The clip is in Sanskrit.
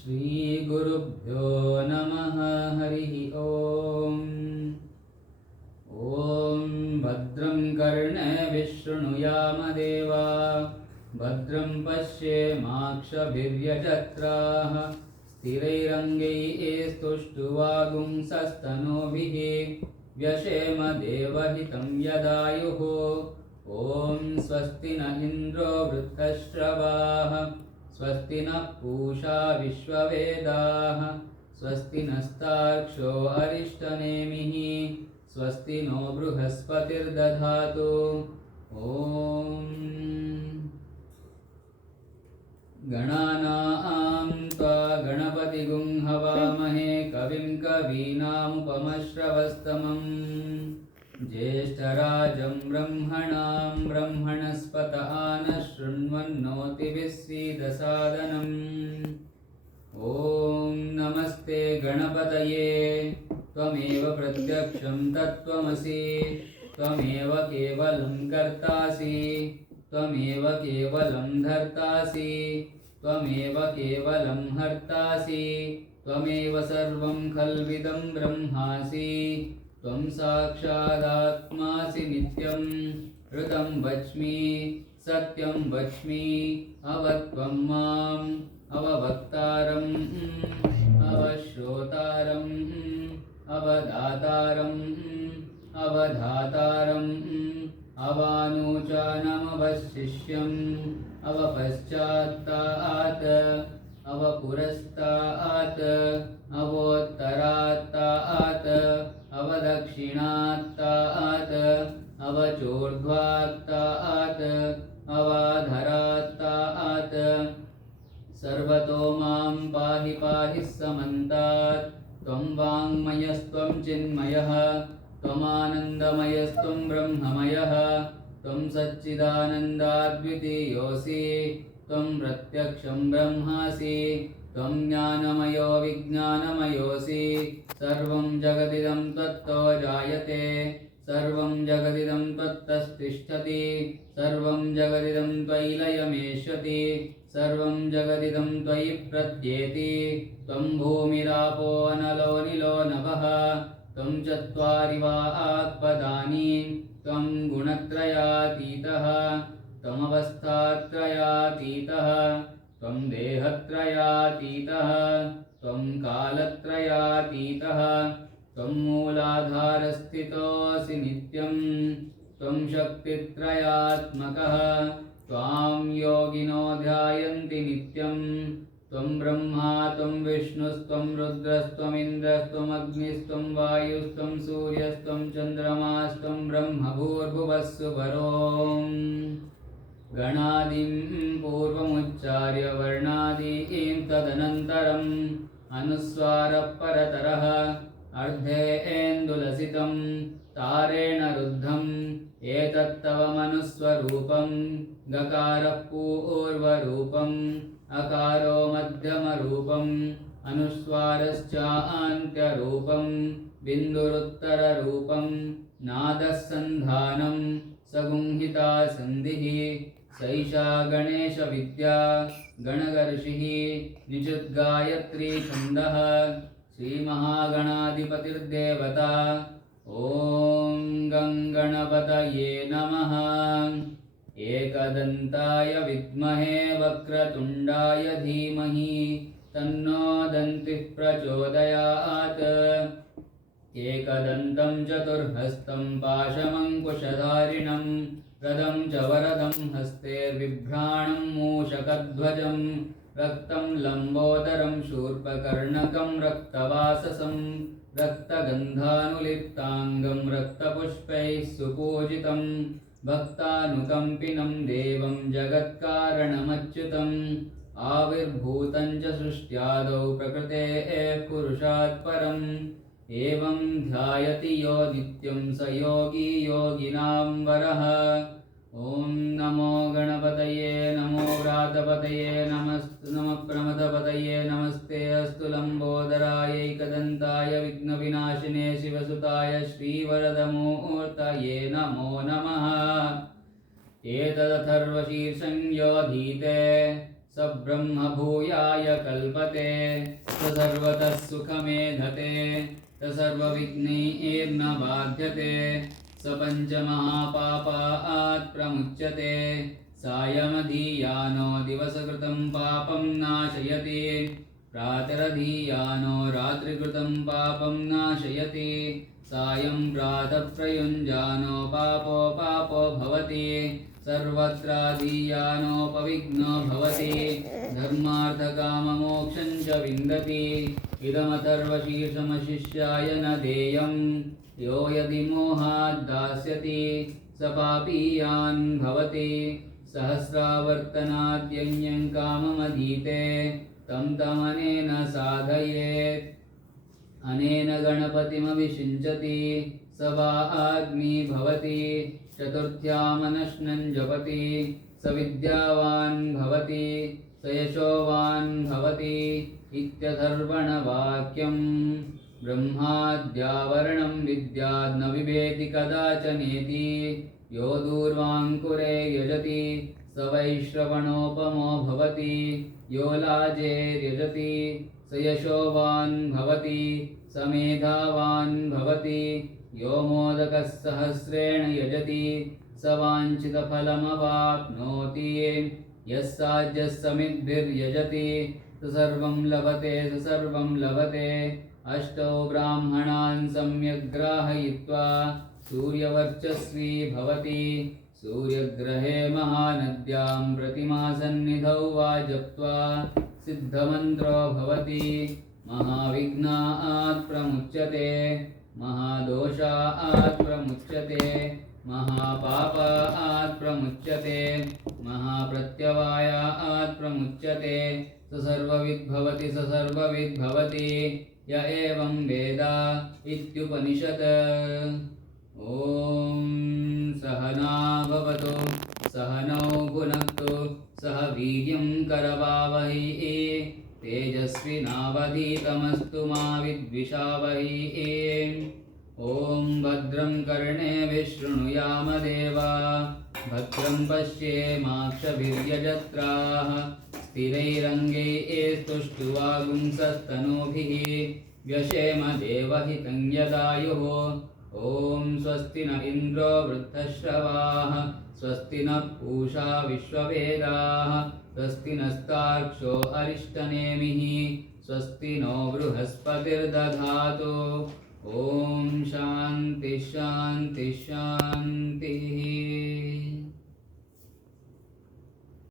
श्रीगुरुभ्यो नमः। हरिः ओम्। ॐ भद्रं कर्णेभिः शृणुयामदेवा, भद्रं पश्येमाक्षभिर्यजत्राः, स्थिरैरङ्गैस्तुष्टुवागुंसस्तनूभिः, व्यशेम देवहितं यदायुः। ॐ स्वस्ति न इन्द्रो वृद्धश्रवाः, स्वस्ति नः पूषा विश्ववेदाः, स्वस्ति नस्तार्क्ष्यो अरिष्टनेमिः, स्वस्ति नो बृहस्पतिर्दधातु। ॐ गणानां त्वा गणपतिगुं हवामहे, कविं कवीनामुपमश्रवस्तमम्, ज्येष्ठराजं ब्रह्मणां ब्रह्मणस्पत आनः शृण्वन्नोतिभिः सीदसादनम्। ॐ नमस्ते गणपतये, त्वमेव प्रत्यक्षं तत्त्वमसि, त्वमेव केवलं कर्तासि, त्वमेव केवलं धर्तासि, त्वमेव केवलं हर्तासि, त्वमेव सर्वं खल्विदं ब्रह्मासि, त्वं साक्षादात्मासि नित्यं। ऋतं वच्मि सत्यं वच्मि, अवत्वं माम् अववक्तारम् अवश्रोतारम् अवदातारम् अवधातारम् अवानुचानमवशिष्यम् अवपश्चात्तात् अवपुरस्तात् अवोत्तरात्तात् अवदक्षिणात्तात् अवचोर्ध्वात्तात् अवाधरात्तात्। सर्वतो मां पाहि पाहि समन्तात्। त्वं वाङ्मयस्त्वं चिन्मयः, त्वमानन्दमयस्त्वं ब्रह्ममयः, त्वं सच्चिदानन्दाद्वितीयोऽसि, त्वं प्रत्यक्षं ब्रह्मासि, त्वं ज्ञानमयो विज्ञानमयोऽसि। सर्वं जगदिदं त्वत्तो जायते, सर्वं जगदिदं त्वत्तस्तिष्ठति, सर्वं जगदिदं त्वयि लयमेष्यति, सर्वं जगदिदं त्वयि प्रत्येति। त्वं भूमिरापो अनलो निलो नभः, त्वं चत्वारि वाक्पदानि, त्वं गुणत्रयातीतः, त्वमवस्थात्रयातीतः, त्वं देहत्रयातीतः, त्वं कालत्रयातीतः, त्वं मूलाधारस्थितोऽसि नित्यं, त्वं शक्तित्रयात्मकः, त्वां योगिनो ध्यायन्ति नित्यं। त्वं ब्रह्मा त्वं विष्णुस्त्वं रुद्रस्त्वमिन्द्रस्त्वमग्निस्त्वं वायुस्त्वं सूर्यस्त्वं चन्द्रमास्त्वं ब्रह्म भूर्भुवस्सुवरों। गणादिं पूर्वमुच्चार्य वर्णादीं तदनन्तरम् अनुस्वारः परतरः अर्धेन्दुलसितं तारेण रुद्धम्। एतत्तव मनुस्वरूपं गकारः पूर्वरूपम्, अकारो मध्यमरूपम्, अनुस्वारश्चान्त्यरूपम्, बिन्दुरुत्तररूपम्, नादः सन्धानं सगुंहिता सन्धिः। सैषा गणेशविद्या गणगर्षिः निजुद्गायत्री छन्दः। श्रीमहागणाधिपतिर्देवता। ॐ गं गणपतये नमः। एकदन्ताय विद्महे वक्रतुण्डाय धीमहि, तन्नो दन्तिः प्रचोदयात्। एकदन्तं चतुर्हस्तं पाशमङ्कुशधारिणं, रदं च वरदं हस्तेर्बिभ्राणं मूषकध्वजं, रक्तं लम्बोदरं शूर्पकर्णकं रक्तवाससं, रक्तगन्धानुलिप्ताङ्गं रक्तपुष्पैः सुपूजितं, भक्तानुकम्पिनं देवं जगत्कारणमच्युतम्। आविर्भूतं च सृष्ट्यादौ प्रकृतेः पुरुषात् परम्, एवं ध्यायति यो नित्यं स योगी योगिनां वरः। ॐ नमो गणपतये नमो व्रातपतये नमः प्रमथपतये नमस्ते अस्तु लम्बोदराय एकदन्ताय विघ्नविनाशिने शिवसुताय श्रीवरदमूर्तये नमो नमः। एतदथर्वशीर्षं योऽधीते स ब्रह्मभूयाय कल्पते स सर्वतः सुखमेधते स सर्वविघ्नैर्न बाध्यते स पञ्चमहापापात् प्रमुच्यते सायमधीयानो दिवसकृतं पापं नाशयति प्रातरधीयानो रात्रिकृतं पापं नाशयति सायं प्रातः प्रयुञ्जानो पापो भवति सर्वत्राधीयानोपविघ्नो भवति धर्मार्थकाममोक्षं च विन्दति इदमथर्वशीर्षमशिष्याय न देयं यो यदि मोहात् दास्यति स पापीयान् भवति सहस्रावर्तनाद्यन्यं काममधीते तं तमनेन साधयेत् अनेन गणपतिमभिषिञ्चति स वा आग्नि भवति चतुर्थ्यामनश्नं जपति स विद्यावान् भवति स यशोवान् भवति इत्यथर्वणवाक्यम् ब्रह्माद्यावरणं विद्याद् न बिभेति कदाचनेति यो दूर्वाङ्कुरे यजति स वैश्रवणोपमो भवति यो लाजेर्यजति स यशोवान् भवति स मेधावान् भवति यो मोदकः सहस्रेण यजति स वाञ्छितफलमवाप्नोति यः साज्यः समिद्भिर्यजति स सर्वं लभते अष्टौ ब्राह्मणान् सम्यग् ग्राहयित्वा सूर्यवर्चस्वी भवति सूर्यग्रहे महानद्यां प्रतिमासन्निधौ वा जप्त्वा सिद्धमन्त्रो भवति महाविघ्नात् प्रमुच्यते महादोषात् प्रमुच्यते महापापात् प्रमुच्यते महाप्रत्यवायात् प्रमुच्यते स सर्वविद्भवति य एवं वेद इत्युपनिषत्। ॐ सहना भवतु सहनौ भुनक्तु सह वीर्यं करवावहै तेजस्विनावधीतमस्तु मा विद्विषावहै। ॐ भद्रं कर्णेभिः शृणुयाम देवा भद्रं पश्येमाक्षभिर्यजत्राः स्थिरैरङ्गैस्तुष्टुवागुंसस्तनूभिः व्यशेम देवहितं यदायुः। ॐ स्वस्ति न इन्द्रो वृद्धश्रवाः स्वस्ति नः पूषा विश्ववेदाः स्वस्ति नस्तार्क्ष्यो अरिष्टनेमिः स्वस्ति नो बृहस्पतिर्दधातु। ॐ शान्ति शान्ति शान्तिः।